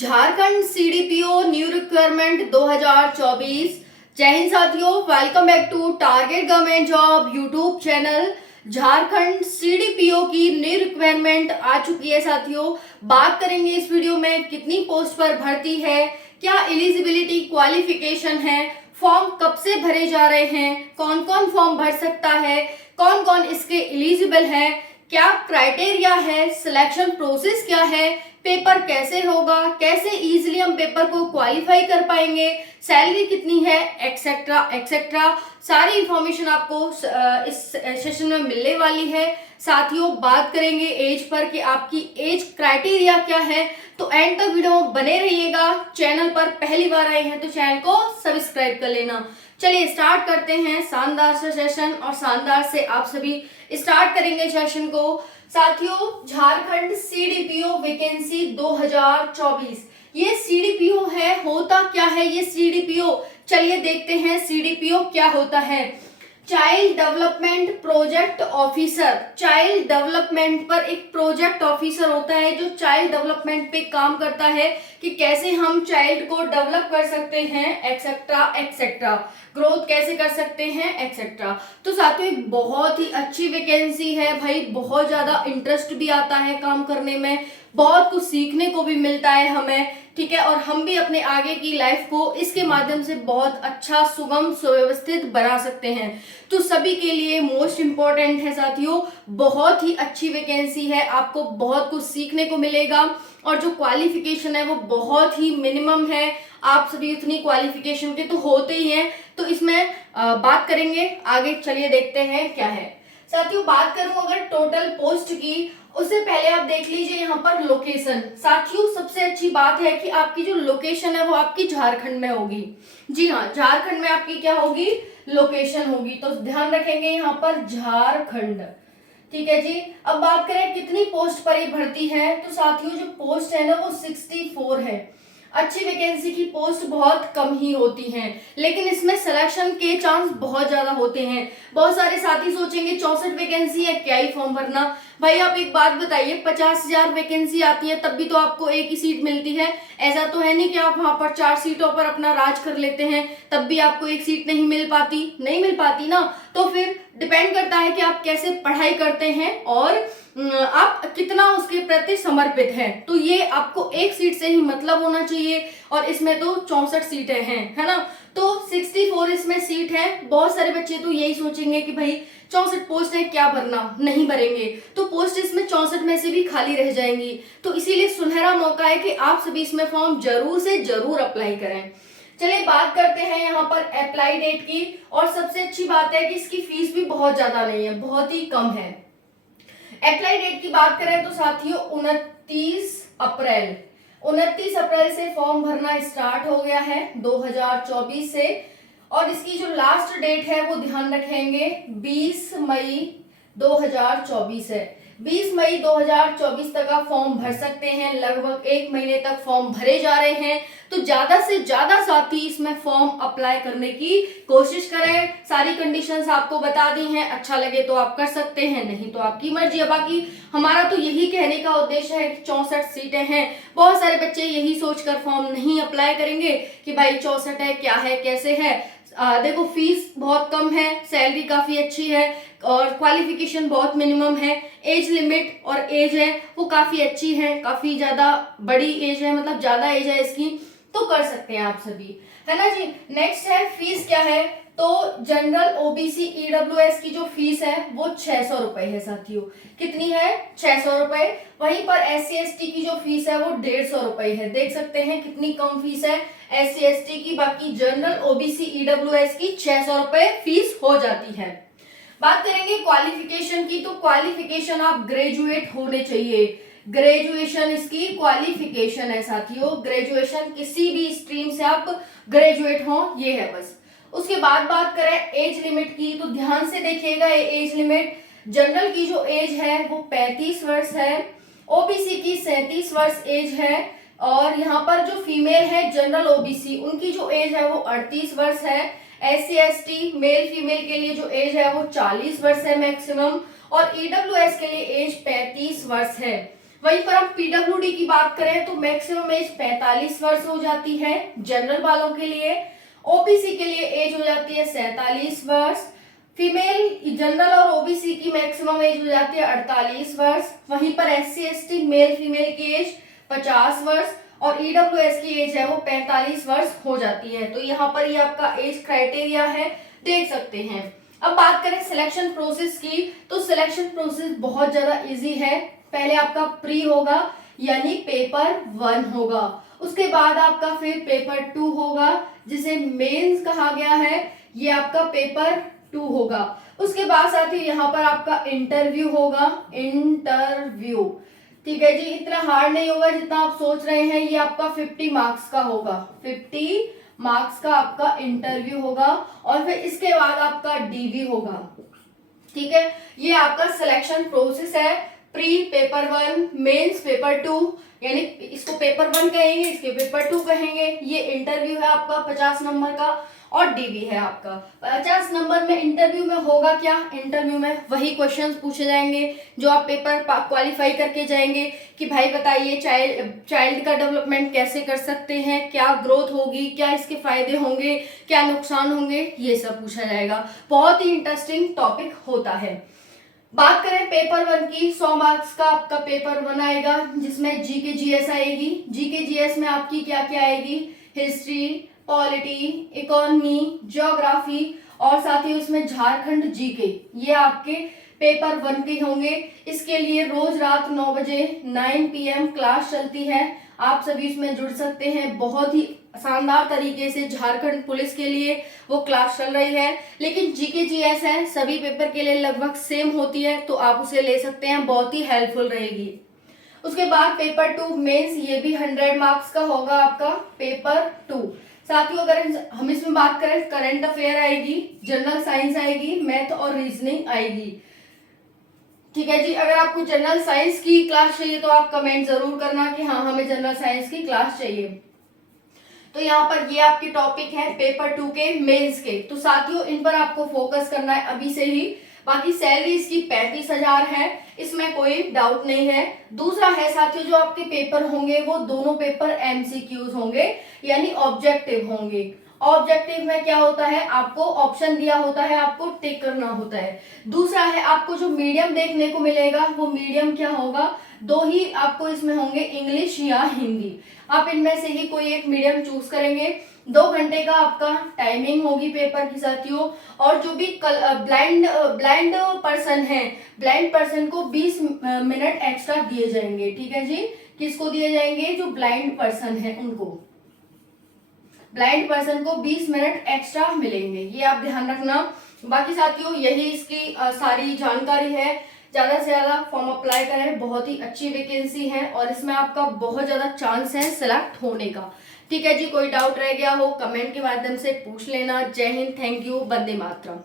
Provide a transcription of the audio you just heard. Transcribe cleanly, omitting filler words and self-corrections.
Jharkhand CDPO new requirement 2024। जय हिंद साथियों, welcome back to target government job YouTube channel. Jharkhand CDPO की न्यू रिक्वायरमेंट आ चुकी है साथियों। बात करेंगे इस वीडियो में कितनी पोस्ट पर भर्ती है, क्या एलिजिबिलिटी क्वालिफिकेशन है, फॉर्म कब से भरे जा रहे हैं, कौन कौन फॉर्म भर सकता है, कौन कौन इसके एलिजिबल है, क्या क्राइटेरिया है, सिलेक्शन प्रोसेस क्या है, पेपर कैसे होगा, कैसे इजीली हम पेपर को क्वालिफाई कर पाएंगे, सैलरी कितनी है, एक्सेट्रा एक्सेट्रा। सारी इंफॉर्मेशन आपको इस सेशन में मिलने वाली है। साथियों, बात करेंगे एज पर कि आपकी एज क्राइटेरिया क्या है, तो एंड तक वीडियो बने रहिएगा। चैनल पर पहली बार आए हैं तो चैनल को सब्सक्राइब कर लेना। चलिए स्टार्ट करते हैं शानदार से सेशन, और शानदार से आप सभी स्टार्ट करेंगे सेशन को। साथियों, झारखंड सीडीपीओ वैकेंसी 2024, ये सीडीपीओ है। होता क्या है ये सीडीपीओ, चलिए देखते हैं सीडीपीओ क्या होता है। Child development project officer. Child development पर एक प्रोजेक्ट ऑफिसर होता है जो चाइल्ड डेवलपमेंट पे काम करता है कि कैसे हम चाइल्ड को डेवलप कर सकते हैं, एक्सेट्रा एक्सेट्रा, ग्रोथ कैसे कर सकते हैं, एक्सेट्रा। तो साथियों, बहुत ही अच्छी वैकेंसी है भाई, बहुत ज्यादा इंटरेस्ट भी आता है काम करने में, बहुत कुछ सीखने को भी मिलता है हमें, ठीक है। और हम भी अपने आगे की लाइफ को इसके माध्यम से बहुत अच्छा, सुगम, सुव्यवस्थित बना सकते हैं। तो सभी के लिए मोस्ट इम्पोर्टेंट है साथियों, बहुत ही अच्छी वैकेंसी है, आपको बहुत कुछ सीखने को मिलेगा। और जो क्वालिफिकेशन है वो बहुत ही मिनिमम है। आप सभी उतनी क्वालिफिकेशन के तो होते ही हैं, तो इसमें बात करेंगे आगे। चलिए देखते हैं क्या है साथियों। बात करूं अगर टोटल पोस्ट की, उससे पहले आप देख लीजिए यहाँ पर लोकेशन। साथियों, सबसे अच्छी बात है कि आपकी जो लोकेशन है वो आपकी झारखंड में होगी। जी हाँ, झारखंड में आपकी क्या होगी, लोकेशन होगी। तो ध्यान रखेंगे यहाँ पर झारखंड, ठीक है जी। अब बात करें कितनी पोस्ट पर ये भर्ती है, तो साथियों जो पोस्ट है ना वो 64 है। अच्छी वैकेंसी की पोस्ट बहुत कम ही होती हैं, लेकिन इसमें सिलेक्शन के चांस बहुत ज्यादा होते हैं। बहुत सारे साथी सोचेंगे 64 वैकेंसी है, क्या ही फॉर्म भरना। भाई आप एक बात बताइए, 50,000 वैकेंसी आती है तब भी तो आपको एक ही सीट मिलती है। ऐसा तो है नहीं कि आप वहां पर 4 सीटों पर अपना राज कर लेते हैं तब भी आपको एक सीट नहीं मिल पाती, नहीं मिल पाती ना। तो फिर डिपेंड करता है कि आप कैसे पढ़ाई करते हैं और आप कितना उसके प्रति समर्पित हैं। तो ये आपको एक सीट से ही मतलब होना चाहिए, और इसमें तो 64 सीटें हैं, है ना। तो 64 इसमें सीट है। बहुत सारे बच्चे तो यही सोचेंगे कि भाई 64 पोस्ट है, क्या भरना, नहीं भरेंगे तो पोस्ट इसमें 64 में से भी खाली रह जाएंगी। तो इसीलिए सुनहरा मौका है कि आप सभी इसमें फॉर्म जरूर से जरूर अप्लाई करें। चलिए बात करते हैं यहाँ पर अप्लाई डेट की, और सबसे अच्छी बात है कि इसकी फीस भी बहुत ज्यादा नहीं है, बहुत ही कम है। अप्लाई डेट की बात करें तो साथियों 29 अप्रैल से फॉर्म भरना स्टार्ट हो गया है 2024 से। और इसकी जो लास्ट डेट है वो ध्यान रखेंगे 20 मई 2024 है। 20 मई 2024 तक आप फॉर्म भर सकते हैं। लगभग 1 महीने तक फॉर्म भरे जा रहे हैं, तो ज्यादा से ज्यादा साथी इसमें फॉर्म अप्लाई करने की कोशिश करें। सारी कंडीशंस आपको बता दी हैं, अच्छा लगे तो आप कर सकते हैं, नहीं तो आपकी मर्जी है। बाकी हमारा तो यही कहने का उद्देश्य है कि 64 सीटें हैं। बहुत सारे बच्चे यही सोचकर फॉर्म नहीं अप्लाई करेंगे कि भाई 64 है, क्या है, कैसे है। देखो, फीस बहुत कम है, सैलरी काफी अच्छी है, और क्वालिफिकेशन बहुत मिनिमम है। एज लिमिट और एज है वो काफी अच्छी है, काफी ज्यादा बड़ी एज है, मतलब ज्यादा एज है इसकी, तो कर सकते हैं आप सभी, है ना जी। नेक्स्ट है फीस क्या है, तो जनरल ओबीसी ईडब्ल्यूएस की जो फीस है वो 600 रुपए है साथियों। कितनी है, 600 रुपए। वहीं पर एससी एसटी की जो फीस है वो 150 रुपए है। देख सकते हैं कितनी कम फीस है एससी एसटी की। बाकी जनरल ओबीसी ईडब्ल्यूएस की 600 रुपए फीस हो जाती है। बात करेंगे क्वालिफिकेशन की, तो क्वालिफिकेशन आप ग्रेजुएट होने चाहिए। ग्रेजुएशन इसकी क्वालिफिकेशन है साथियों, ग्रेजुएशन किसी भी स्ट्रीम से आप ग्रेजुएट हो, ये है बस। उसके बाद बात करें एज लिमिट की, तो ध्यान से देखिएगा एज लिमिट। जनरल की जो एज है वो 35 वर्ष है, ओबीसी की 37 वर्ष एज है, और यहाँ पर जो फीमेल है जनरल ओबीसी उनकी जो एज है वो 38 वर्ष है। एससी एसटी मेल फीमेल के लिए जो एज है वो 40 वर्ष है मैक्सिमम, और ईडब्ल्यूएस के लिए एज 35 वर्ष है। वहीं पर हम पीडब्ल्यूडी की बात करें तो मैक्सिमम एज 45 वर्ष हो जाती है जनरल वालों के लिए। ओबीसी के लिए एज हो जाती है 47 वर्ष। फीमेल जनरल और ओबीसी की मैक्सिमम एज हो जाती है 48 वर्ष। वहीं पर एससी एसटी मेल फीमेल की एज 50 वर्ष और ईडब्ल्यूएस की एज है वो 45 वर्ष हो जाती है। तो यहाँ पर ये आपका एज क्राइटेरिया है, देख सकते हैं। अब बात करें सिलेक्शन प्रोसेस की, तो सिलेक्शन प्रोसेस बहुत ज्यादा इजी है। पहले आपका प्री होगा यानी पेपर 1 होगा, उसके बाद आपका फिर पेपर 2 होगा जिसे मेंस कहा गया है, ये आपका पेपर 2 होगा। उसके बाद साथ ही यहाँ पर आपका इंटरव्यू होगा, इंटरव्यू, ठीक है जी। इतना हार्ड नहीं होगा जितना आप सोच रहे हैं, ये आपका 50 मार्क्स का होगा, 50 मार्क्स का आपका इंटरव्यू होगा और फिर इसके बाद आपका डीवी होगा, ठीक है। ये आपका सिलेक्शन प्रोसेस है, प्री पेपर 1, मेंस पेपर 2, यानी इसको पेपर 1 कहेंगे, इसके पेपर 2 कहेंगे। ये इंटरव्यू है आपका 50 नंबर का और डीवी है आपका 50 नंबर में। इंटरव्यू में होगा क्या, इंटरव्यू में वही क्वेश्चंस पूछे जाएंगे जो आप पेपर क्वालिफाई करके जाएंगे कि भाई बताइए चाइल्ड का डेवलपमेंट कैसे कर सकते हैं, क्या ग्रोथ होगी, क्या इसके फायदे होंगे, क्या नुकसान होंगे, ये सब पूछा जाएगा। बहुत ही इंटरेस्टिंग टॉपिक होता है। बात करें पेपर 1 की, 100 मार्क्स का आपका पेपर 1 आएगा जिसमें जीके जीएस आएगी। जीके जीएस में आपकी क्या क्या आएगी, हिस्ट्री, पॉलिटी, इकोनॉमी, ज्योग्राफी और साथ ही उसमें झारखंड जीके, ये आपके पेपर 1 के होंगे। इसके लिए रोज रात 9 बजे 9 PM क्लास चलती है, आप सभी इसमें जुड़ सकते हैं। बहुत ही शानदार तरीके से झारखंड पुलिस के लिए वो क्लास चल रही है। लेकिन जीके जीएस है, सभी पेपर के लिए लगभग सेम होती है, तो आप उसे ले सकते हैं, बहुत ही हेल्पफुल रहेगी। उसके बाद पेपर 2 मेंस, ये भी 100 मार्क्स का होगा आपका पेपर 2। साथियों अगर हम इसमें बात करें, करंट अफेयर आएगी, जनरल साइंस आएगी, मैथ और रीजनिंग आएगी, ठीक है जी। अगर आपको जनरल साइंस की क्लास चाहिए तो आप कमेंट जरूर करना कि हाँ हमें जनरल साइंस की क्लास चाहिए। तो यहाँ पर ये आपके टॉपिक है पेपर 2 के मेंस के। तो साथियों इन पर आपको फोकस करना है अभी से ही। बाकी सैलरी इसकी 35,000 है, इसमें कोई डाउट नहीं है। दूसरा है साथियों, जो आपके पेपर होंगे वो दोनों पेपर एमसीक्यूज होंगे यानी ऑब्जेक्टिव होंगे। ऑब्जेक्टिव में क्या होता है, आपको ऑप्शन दिया होता है, आपको टिक करना होता है। दूसरा है आपको जो मीडियम देखने को मिलेगा वो मीडियम क्या होगा, 2 ही आपको इसमें होंगे, इंग्लिश या हिंदी। आप इनमें से ही कोई एक मीडियम चूज करेंगे। 2 घंटे का आपका टाइमिंग होगी पेपर की साथियों। और जो भी ब्लाइंड पर्सन है, ब्लाइंड पर्सन को 20 मिनट एक्स्ट्रा दिए जाएंगे, ठीक है जी। किसको दिए जाएंगे, जो ब्लाइंड पर्सन है उनको, ब्लाइंड पर्सन को 20 मिनट एक्स्ट्रा मिलेंगे, ये आप ध्यान रखना। बाकी साथियों यही इसकी सारी जानकारी है। ज्यादा से ज्यादा फॉर्म अप्लाई करें, बहुत ही अच्छी वैकेंसी है और इसमें आपका बहुत ज्यादा चांस है सिलेक्ट होने का, ठीक है जी। कोई डाउट रह गया हो कमेंट के माध्यम से पूछ लेना। जय हिंद, थैंक यू, वंदे मातरम।